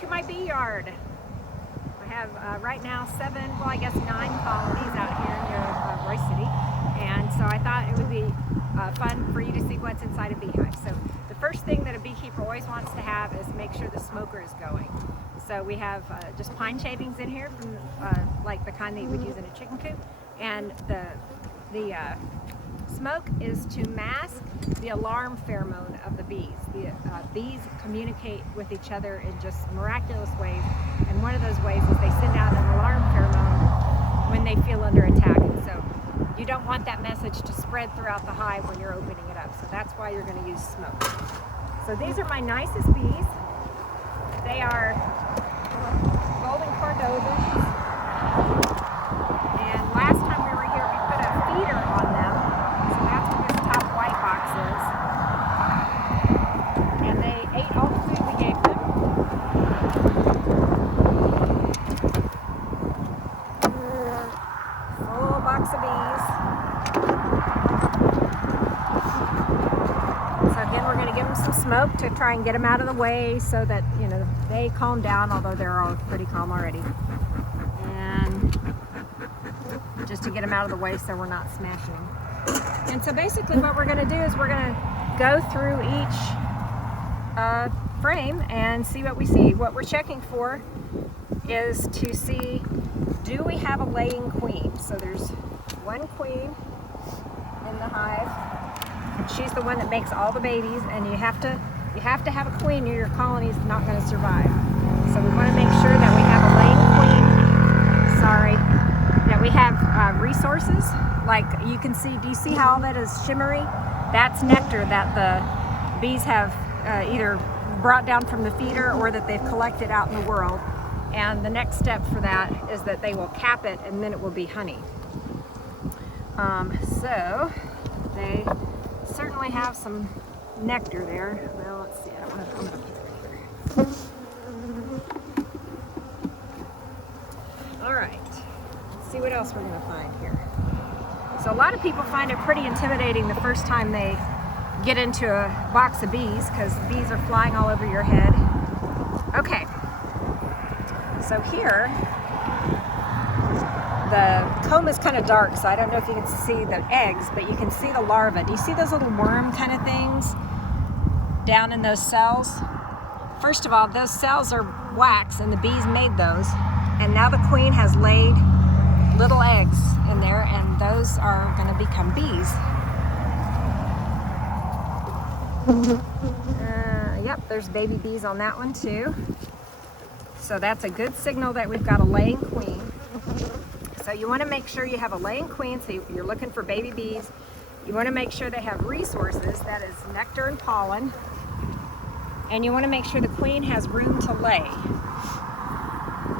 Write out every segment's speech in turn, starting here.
to my bee yard. I have right now 9 colonies out here near Royce City, and so I thought it would be fun for you to see what's inside a beehive. So the first thing that a beekeeper always wants to have is make sure the smoker is going. So we have just pine shavings in here from like the kind that you would use in a chicken coop, and the smoke is to mask the alarm pheromone of the bees. The bees communicate with each other in just miraculous ways, and one of those ways is they send out an alarm pheromone when they feel under attack. And so you don't want that message to spread throughout the hive when you're opening it up. So that's why you're going to use smoke. So these are my nicest bees. They are golden Cordovans. And last time we were here, we put a feeder on them. So that's what this top white box is. And they ate all the food we gave them. Full box of bees. So again, we're going to give them some smoke to try and get them out of the way so that, you know, they calm down, although they're all pretty calm already. And just to get them out of the way so we're not smashing them. And so basically what we're going to do is we're going to go through each frame and see what we see. What we're checking for is to see, do we have a laying queen? So there's one queen in the hive, and she's the one that makes all the babies, and you have to have a queen or your colony is not going to survive. So we want to make sure that we have a laying queen. Sorry. That we have resources, like you can see, do you see how all that is shimmery? That's nectar that the bees have either brought down from the feeder or that they've collected out in the world. And the next step for that is that they will cap it, and then it will be honey. So they certainly have some nectar there. Well, let's see, I'm gonna put it right here. All right. See what else we're going to find here. So a lot of people find it pretty intimidating the first time they get into a box of bees because bees are flying all over your head. Okay, so here the comb is kind of dark, so I don't know if you can see the eggs, but you can see the larva. Do you see those little worm kind of things down in those cells? First of all, those cells are wax and the bees made those, and now the queen has laid little eggs in there, and those are going to become bees. Yep, there's baby bees on that one too. So that's a good signal that we've got a laying queen. So you want to make sure you have a laying queen, so you're looking for baby bees. You want to make sure they have resources, that is nectar and pollen. And you want to make sure the queen has room to lay.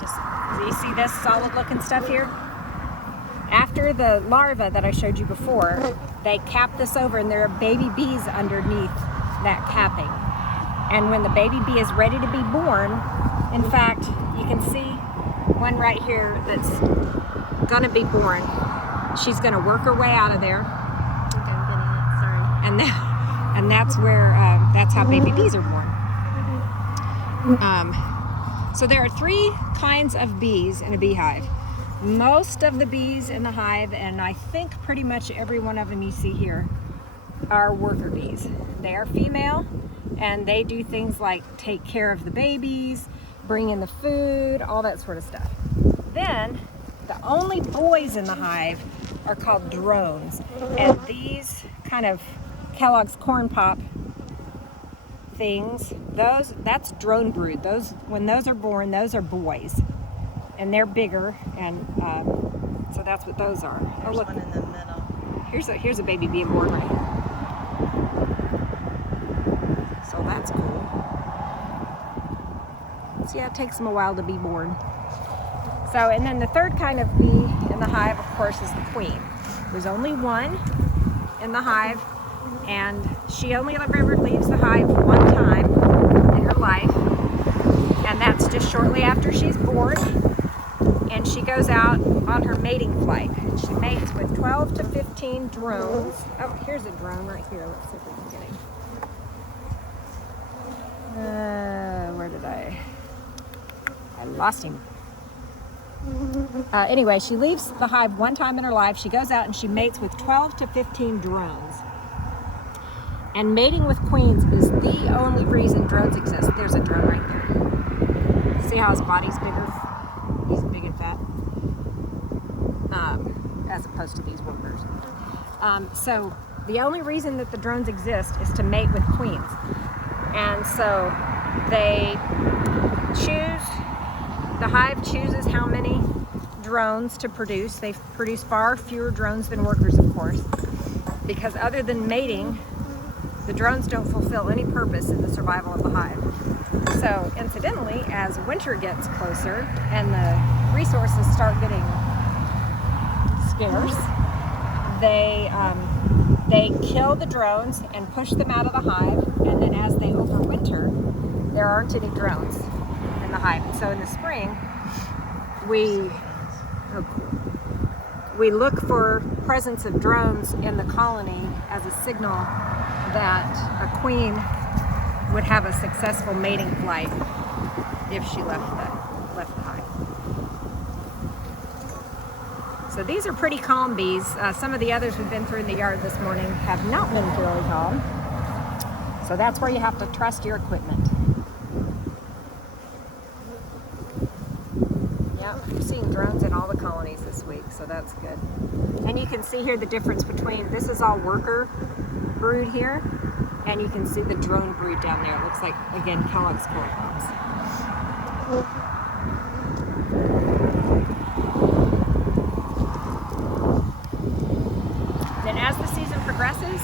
Just, do you see this solid looking stuff here? After the larva that I showed you before, they cap this over, and there are baby bees underneath that capping. And when the baby bee is ready to be born, in fact, you can see one right here that's gonna be born. She's gonna work her way out of there. Okay, I'm getting it, sorry. And that's where, that's how baby bees are born. So there are 3 kinds of bees in a beehive. Most of the bees in the hive, and I think pretty much every one of them you see here, are worker bees. They are female, and they do things like take care of the babies, bring in the food, all that sort of stuff. Then, the only boys in the hive are called drones, and these kind of Kellogg's Corn Pop things, that's drone brood. When those are born, those are boys. And they're bigger, and so that's what those are. There's one in the middle. Here's a baby being born right here. So that's cool. So yeah, it takes them a while to be born. So, and then the third kind of bee in the hive, of course, is the queen. There's only one in the hive, and she only ever leaves the hive one time in her life, and that's just shortly after she's born. And she goes out on her mating flight. She mates with 12 to 15 drones. Oh, here's a drone right here. Let's see if we can get him. Where did I? Lost him. Anyway, she leaves the hive one time in her life. She goes out and she mates with 12 to 15 drones. And mating with queens is the only reason drones exist. There's a drone right there. See how his body's bigger? He's big and fat. As opposed to these workers. So the only reason that the drones exist is to mate with queens. And so they choose, the hive chooses how many drones to produce. They produce far fewer drones than workers, of course, because other than mating, the drones don't fulfill any purpose in the survival of the hive. So incidentally, as winter gets closer and the resources start getting scarce, they kill the drones and push them out of the hive, and then as they overwinter, there aren't any drones in the hive. And so in the spring, we look for presence of drones in the colony as a signal that a queen would have a successful mating flight if she left the hive. So these are pretty calm bees. Some of the others we've been through in the yard this morning have not been fairly calm. So that's where you have to trust your equipment. Yeah, we're seeing drones in all the colonies this week, so that's good. And you can see here the difference between, this is all worker brood here, and you can see the drone brood down there. It looks like, again, Kellogg's Corn Pops. Then as the season progresses,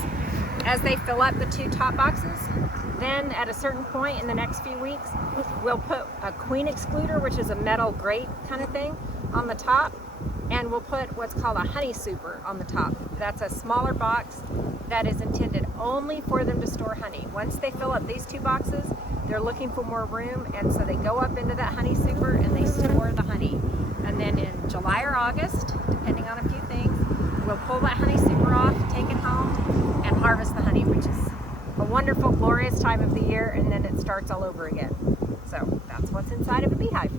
as they fill up the 2 top boxes, then at a certain point in the next few weeks, we'll put a queen excluder, which is a metal grate kind of thing, on the top, and we'll put what's called a honey super on the top. That's a smaller box that is intended only for them to store honey. Once they fill up these 2 boxes, they're looking for more room, and so they go up into that honey super and they store the honey. And then in July or August, depending on a few things, we'll pull that honey super off, take it home, and harvest the honey, which is a wonderful, glorious time of the year, and then it starts all over again. So that's what's inside of a beehive.